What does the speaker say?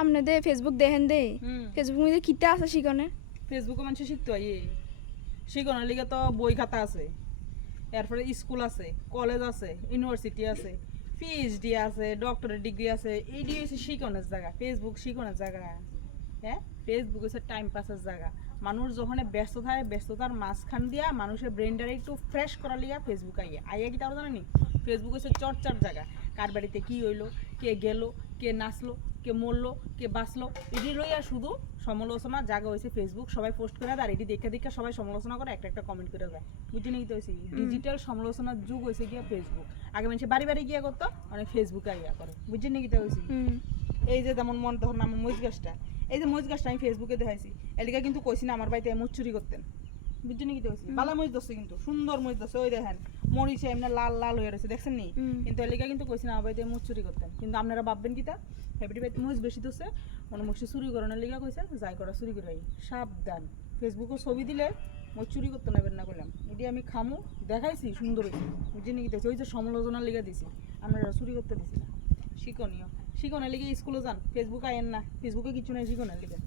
আমনে দে ফেসবুক দেখেন দে ফেসবুক মধ্যে কিতা আছে শিখনে ফেসবুকে মানুষ শিখতে হয় শিখনের লিগে তো বই খাতা আছে, এরপরে স্কুল আছে, কলেজ আছে, ইউনিভার্সিটি আছে, পিএইচডি আছে, ডক্টরেট ডিগ্রি আছে। এইটি হচ্ছে শিখনের জায়গা। ফেসবুক শিখনের জায়গা। হ্যাঁ, ফেসবুক হচ্ছে টাইম পাসের জায়গা। মানুষ যখন ব্যস্ত থাকে, ব্যস্ততার মাঝখান দিয়া মানুষের ব্রেনটারে একটু ফ্রেশ করার লিগা ফেসবুক আইয়া কি তারা জানেনি? ফেসবুক হচ্ছে চর্চার জায়গা। কার বাড়িতে কি হইলো, কে গেল, কে নাচলো, কে মরলো, কে বাঁচলো, এটি লইয়া শুধু সমালোচনা জায়গা হয়েছে ফেসবুক। সবাই পোস্ট করে দেয় আর এটি দেখে দেখে সবাই সমালোচনা করে, একটা একটা কমেন্ট করে দেয়। বুঝছি নাকি? তো হয়েছে ডিজিটাল সমালোচনার যুগ হয়েছে গিয়া ফেসবুক। আগে মানুষ বাড়ি বাড়ি গিয়া করতো, অনেক ফেসবুকে আইয়া করে। বুঝছি নাকি? তো হয়েছে এই যে যেমন মন তখন আমার মরিচ গাছটা, এই যে মরিচ গাছটা আমি ফেসবুকে দেখাইছি, এদিকে কিন্তু কইছি না আমার বাড়িতে মুচ চুরি করতেন। বুঝছেন নাকি? দেখছি বালা মরিচ ধরছে, কিন্তু সুন্দর মরিচ ধরছে। ওই দেখেন মরিচে এমনি লাল লাল হয়ে রয়েছে, দেখছেন নি? কিন্তু এলিকা কিন্তু কইছি না আমার বাড়িতে মুচ চুরি করতেন। কিন্তু আপনারা ভাববেন কি তা হেবিটি বাড়িতে মরিচ বেশি ধরছে, মানে মুচি চুরি করানোর লিগা কইছে যাই করা চুরি করে। সাবধান, ফেসবুকে ছবি দিলে মই চুরি করতে নেবেন না করলাম। এটি আমি খামু দেখাইছি সুন্দর হয়েছে। বুঝছেন নাকি? দেখছি ওই যে সমালোচনার লিগা দিছি, আপনারা চুরি করতে দিছি না। শিক্ষণীয় শিক্ষণের লিগে স্কুলে যান, ফেসবুকে আইন না। ফেসবুকে কিছু নাই শিক্ষণের লিগে।